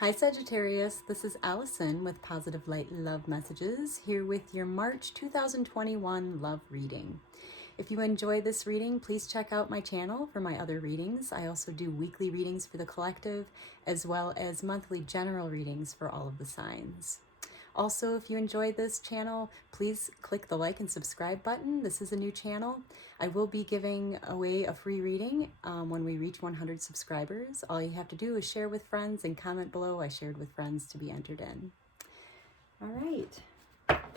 Hi Sagittarius, this is Allison with Positive Light Love Messages, here with your March 2021 love reading. If you enjoy this reading, please check out my channel for my other readings. I also do weekly readings for the collective, as well as monthly general readings for all of the signs. Also, if you enjoyed this channel, please click the like and subscribe button. This is a new channel. I will be giving away a free reading when we reach 100 subscribers. All you have to do is share with friends and comment below I shared with friends to be entered in. All right,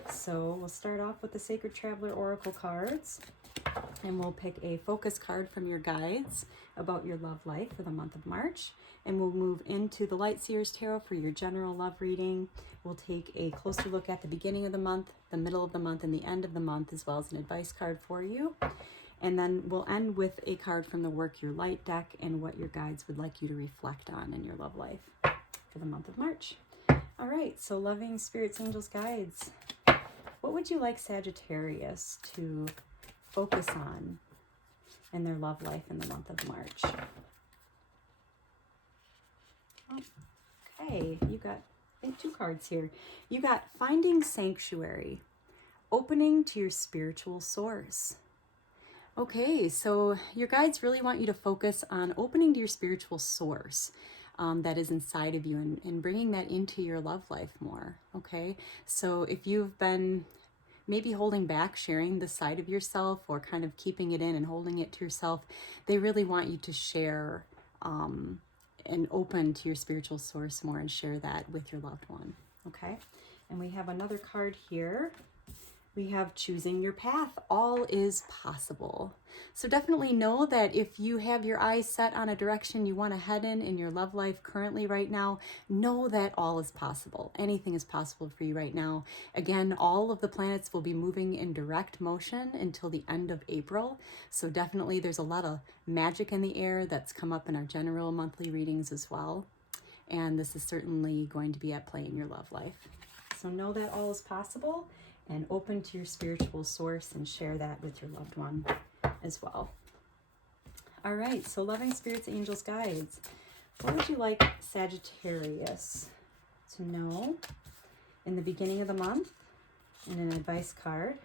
so we'll start off with the Sacred Traveler Oracle cards, and we'll pick a focus card from your guides about your love life for the month of March. And we'll move into the Light Seers Tarot for your general love reading. We'll take a closer look at the beginning of the month, the middle of the month, and the end of the month, as well as an advice card for you. And then we'll end with a card from the Work Your Light deck and what your guides would like you to reflect on in your love life for the month of March. All right, so loving spirits, angels, guides, what would you like Sagittarius to focus on in their love life in the month of March? Okay, you got, I think, two cards here. You got Finding Sanctuary, Opening to Your Spiritual Source. Okay, so your guides really want you to focus on opening to your spiritual source that is inside of you, and bringing that into your love life more. Okay, so if you've been maybe holding back sharing this side of yourself, or kind of keeping it in and holding it to yourself, they really want you to share and open to your spiritual source more and share that with your loved one. Okay, and we have another card here. We have Choosing Your Path. All is possible. So definitely know that if you have your eyes set on a direction you want to head in your love life currently right now, know that all is possible. Anything is possible for you right now. Again, all of the planets will be moving in direct motion until the end of April. So definitely there's a lot of magic in the air that's come up in our general monthly readings as well. And this is certainly going to be at play in your love life. So know that all is possible, and open to your spiritual source, and share that with your loved one as well. All right, so loving spirits, angels, guides, what would you like Sagittarius to know in the beginning of the month, in an advice card,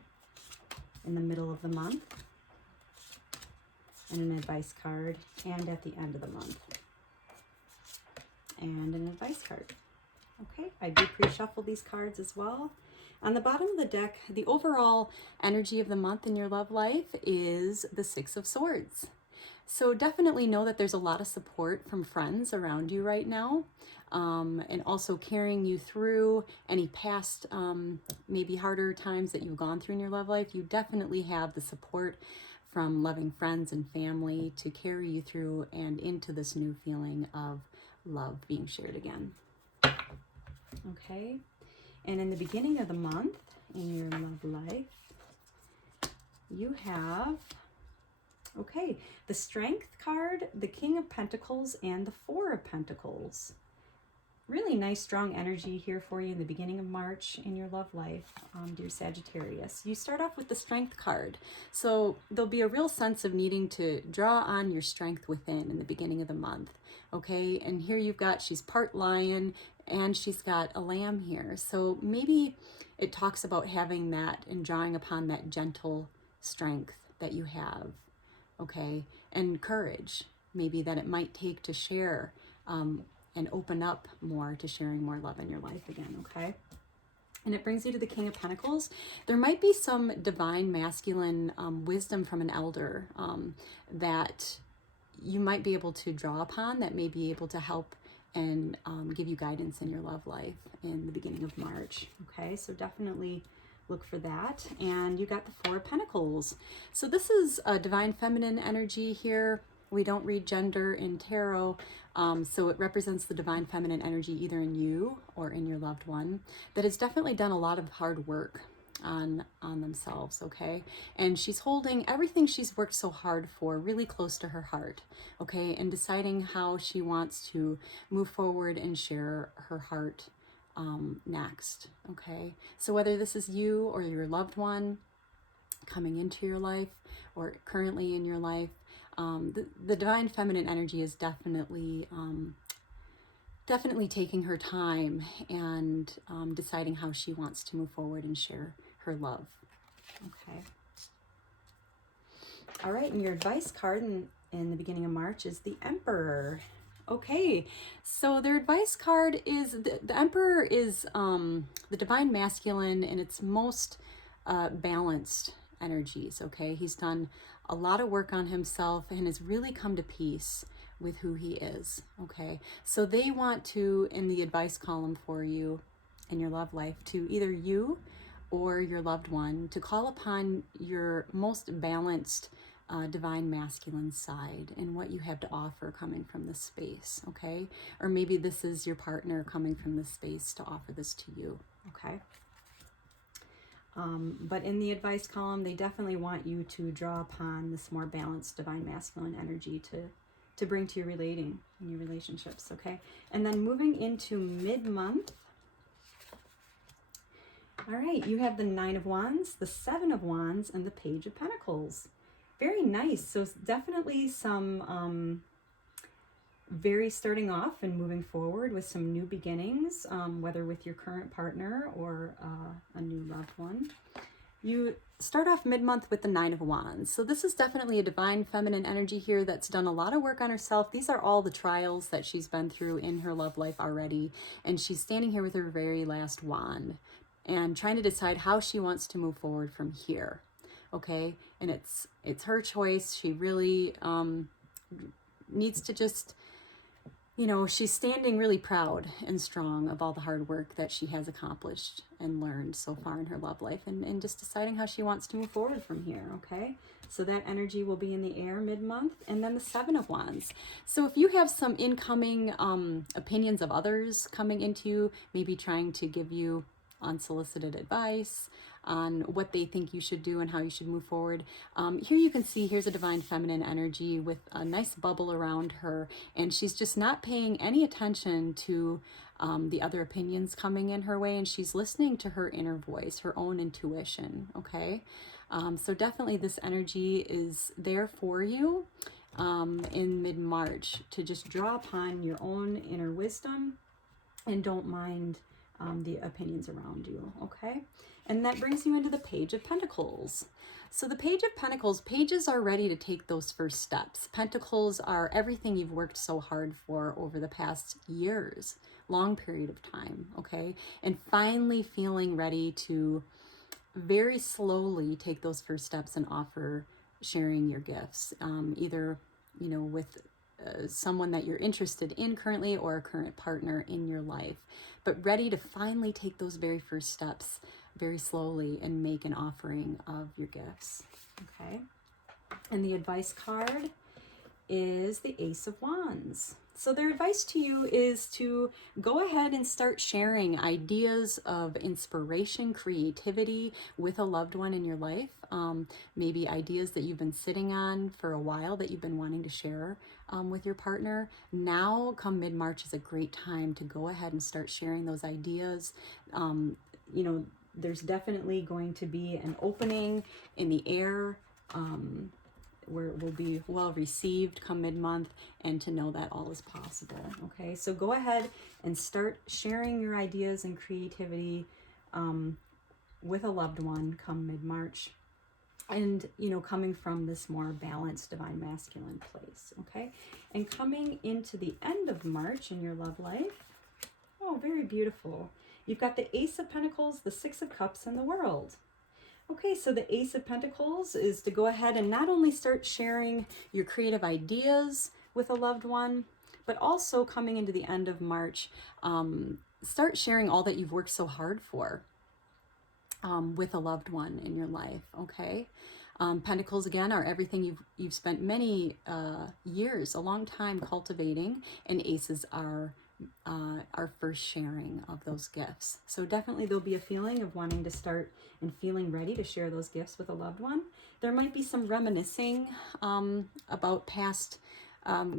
in the middle of the month, and an advice card, and at the end of the month, and an advice card? Okay, I do pre-shuffle these cards as well. On the bottom of the deck, the overall energy of the month in your love life is the Six of Swords. So definitely know that there's a lot of support from friends around you right now, and also carrying you through any past, maybe harder times that you've gone through in your love life. You definitely have the support from loving friends and family to carry you through and into this new feeling of love being shared again. Okay. And in the beginning of the month, in your love life, you have, okay, the Strength card, the King of Pentacles, and the Four of Pentacles. Really nice, strong energy here for you in the beginning of March in your love life, dear Sagittarius. You start off with the Strength card. So there'll be a real sense of needing to draw on your strength within in the beginning of the month. Okay, and here you've got, she's part lion, and she's got a lamb here. So maybe it talks about having that and drawing upon that gentle strength that you have, okay? And courage, maybe, that it might take to share and open up more to sharing more love in your life again, okay? And it brings you to the King of Pentacles. There might be some divine masculine wisdom from an elder that you might be able to draw upon, that may be able to help and give you guidance in your love life in the beginning of March. Okay, so definitely look for that. And you got the Four of Pentacles. So this is a divine feminine energy here. We don't read gender in tarot, so it represents the divine feminine energy either in you or in your loved one that has definitely done a lot of hard work on themselves, okay? And she's holding everything she's worked so hard for really close to her heart, okay? And deciding how she wants to move forward and share her heart next, okay? So whether this is you or your loved one coming into your life or currently in your life, the divine feminine energy is definitely definitely taking her time and deciding how she wants to move forward and share her love. Okay. All right, and your advice card in the beginning of March is the Emperor. Okay, so their advice card is, the Emperor is the divine masculine in its most balanced energies, okay? He's done a lot of work on himself and has really come to peace with who he is, okay? So they want to, in the advice column for you in your love life, to either you or your loved one to call upon your most balanced divine masculine side and what you have to offer coming from this space, okay? Or maybe this is your partner coming from this space to offer this to you, okay? But in the advice column, they definitely want you to draw upon this more balanced divine masculine energy to bring to your relating in your relationships, okay? And then moving into mid-month, all right, you have the Nine of Wands, the Seven of Wands, and the Page of Pentacles. Very nice. So definitely some very starting off and moving forward with some new beginnings, whether with your current partner or a new loved one. You start off mid-month with the Nine of Wands. So this is definitely a divine feminine energy here that's done a lot of work on herself. These are all the trials that she's been through in her love life already. And she's standing here with her very last wand and trying to decide how she wants to move forward from here. Okay, and it's her choice. She really needs to just, you know, she's standing really proud and strong of all the hard work that she has accomplished and learned so far in her love life, and just deciding how she wants to move forward from here, okay? So that energy will be in the air mid-month. And then the Seven of Wands. So if you have some incoming opinions of others coming into you, maybe trying to give you unsolicited advice on what they think you should do and how you should move forward. Here you can see, here's a divine feminine energy with a nice bubble around her, and she's just not paying any attention to the other opinions coming in her way, and she's listening to her inner voice, her own intuition, okay? So definitely this energy is there for you in mid-March to just draw upon your own inner wisdom and don't mind the opinions around you, okay? And that brings you into the Page of Pentacles. So the Page of Pentacles, pages are ready to take those first steps. Pentacles are everything you've worked so hard for over the past years, long period of time, okay? And finally feeling ready to very slowly take those first steps and offer sharing your gifts, either, you know, with someone that you're interested in currently or a current partner in your life, but ready to finally take those very first steps very slowly and make an offering of your gifts, okay? And the advice card is the Ace of Wands. So their advice to you is to go ahead and start sharing ideas of inspiration, creativity with a loved one in your life. Maybe ideas that you've been sitting on for a while that you've been wanting to share with your partner. Now, come mid-March is a great time to go ahead and start sharing those ideas. You know, there's definitely going to be an opening in the air where it will be well received come mid-month, and to know that all is possible, okay? So go ahead and start sharing your ideas and creativity with a loved one come mid-March, and, you know, coming from this more balanced divine masculine place, okay? And coming into the end of March in your love life, oh, very beautiful. You've got the Ace of Pentacles, the Six of Cups, and the World. Okay, so the Ace of Pentacles is to go ahead and not only start sharing your creative ideas with a loved one, but also coming into the end of March, start sharing all that you've worked so hard for with a loved one in your life, okay? Pentacles, again, are everything you've spent many years, a long time cultivating, and aces are our first sharing of those gifts. So definitely there'll be a feeling of wanting to start and feeling ready to share those gifts with a loved one. There might be some reminiscing about past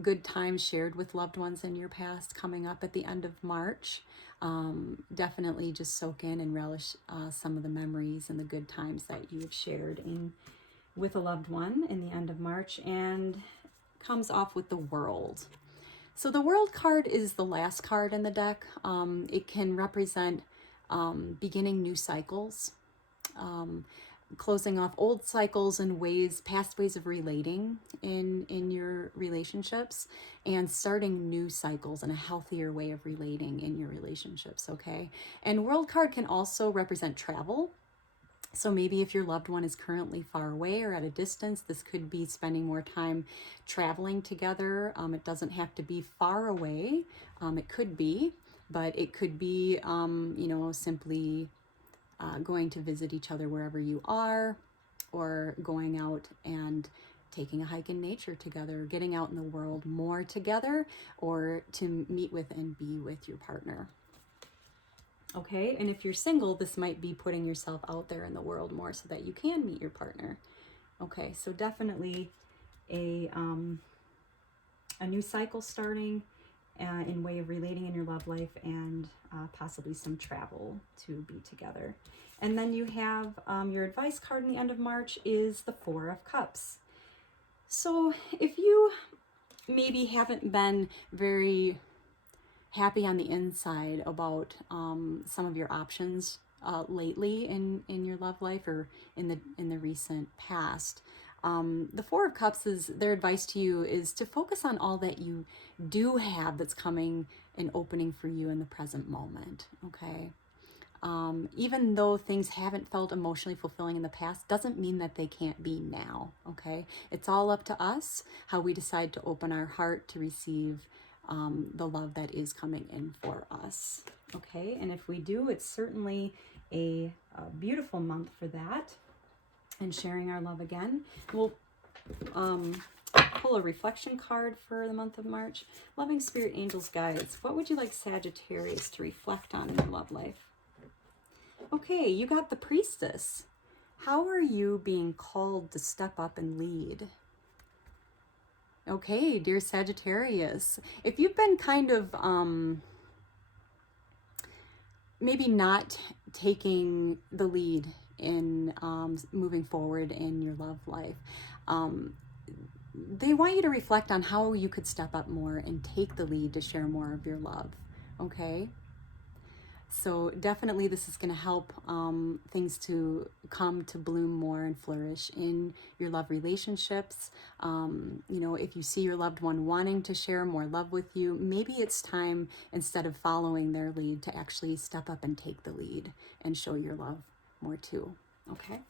good times shared with loved ones in your past coming up at the end of March. Definitely just soak in and relish some of the memories and the good times that you have shared with a loved one in the end of March. And comes off with the World. So the World card is the last card in the deck. It can represent beginning new cycles, closing off old cycles and past ways of relating in your relationships, and starting new cycles and a healthier way of relating in your relationships, okay? And World card can also represent travel. So maybe if your loved one is currently far away or at a distance, this could be spending more time traveling together. It doesn't have to be far away. It could be, but it could be, you know, simply going to visit each other wherever you are, or going out and taking a hike in nature together, getting out in the world more together, or to meet with and be with your partner. Okay, and if you're single, this might be putting yourself out there in the world more so that you can meet your partner. Okay, so definitely a new cycle starting in way of relating in your love life, and possibly some travel to be together. And then you have your advice card in the end of March is the Four of Cups. So if you maybe haven't been very happy on the inside about some of your options lately in your love life, or in the recent past, the Four of Cups, is their advice to you is to focus on all that you do have that's coming and opening for you in the present moment. Okay, even though things haven't felt emotionally fulfilling in the past, doesn't mean that they can't be now. Okay, it's all up to us how we decide to open our heart to receive the love that is coming in for us. Okay, and if we do, it's certainly a beautiful month for that, and sharing our love again. We'll pull a reflection card for the month of March. Loving Spirit, Angels, Guides, what would you like Sagittarius to reflect on in your love life? Okay, you got the Priestess. How are you being called to step up and lead? Okay, dear Sagittarius, if you've been kind of maybe not taking the lead in moving forward in your love life, they want you to reflect on how you could step up more and take the lead to share more of your love, okay? So definitely this is going to help things to come to bloom more and flourish in your love relationships. You know, if you see your loved one wanting to share more love with you, maybe it's time, instead of following their lead, to actually step up and take the lead and show your love more too. Okay.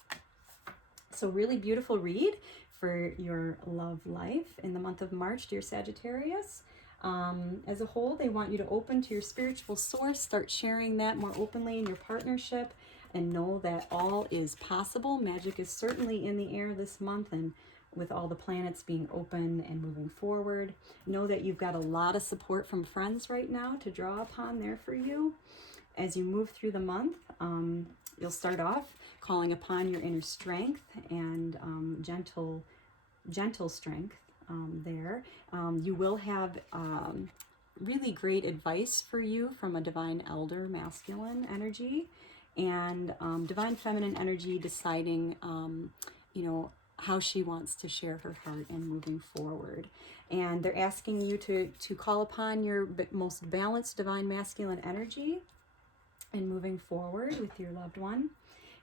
So really beautiful read for your love life in the month of March, dear Sagittarius. As a whole, they want you to open to your spiritual source, start sharing that more openly in your partnership, and know that all is possible. Magic is certainly in the air this month, and with all the planets being open and moving forward, know that you've got a lot of support from friends right now to draw upon there for you. As you move through the month, you'll start off calling upon your inner strength and gentle strength. There. You will have really great advice for you from a divine elder masculine energy, and divine feminine energy deciding, you know, how she wants to share her heart and moving forward. And they're asking you to call upon your most balanced divine masculine energy and moving forward with your loved one.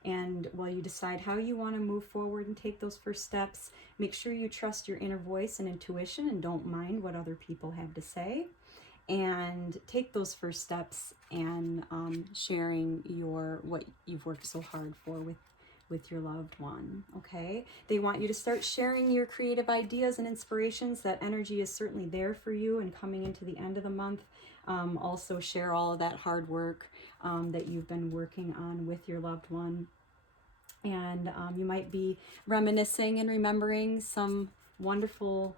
And while you decide how you want to move forward and take those first steps, make sure you trust your inner voice and intuition and don't mind what other people have to say. And take those first steps and sharing what you've worked so hard for with your loved one, okay? They want you to start sharing your creative ideas and inspirations. That energy is certainly there for you, and coming into the end of the month, also share all of that hard work that you've been working on with your loved one. And you might be reminiscing and remembering some wonderful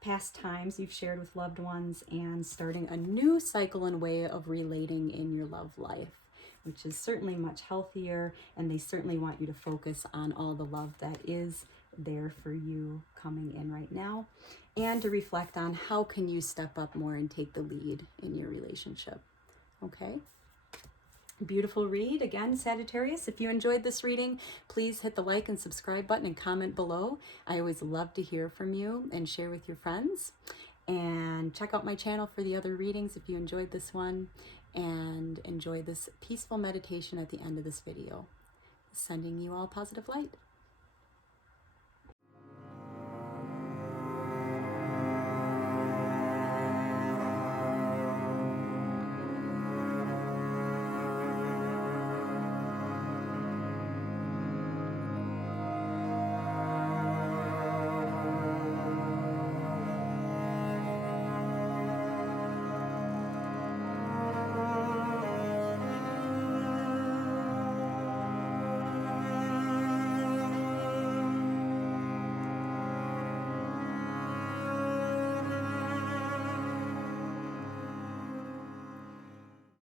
past times you've shared with loved ones, and starting a new cycle and way of relating in your love life, which is certainly much healthier. And they certainly want you to focus on all the love that is there for you coming in right now, and to reflect on how can you step up more and take the lead in your relationship. Okay. Beautiful read again, Sagittarius. If you enjoyed this reading, please hit the like and subscribe button and comment below. I always love to hear from you and share with your friends. And check out my channel for the other readings if you enjoyed this one, and enjoy this peaceful meditation at the end of this video. Sending you all positive light.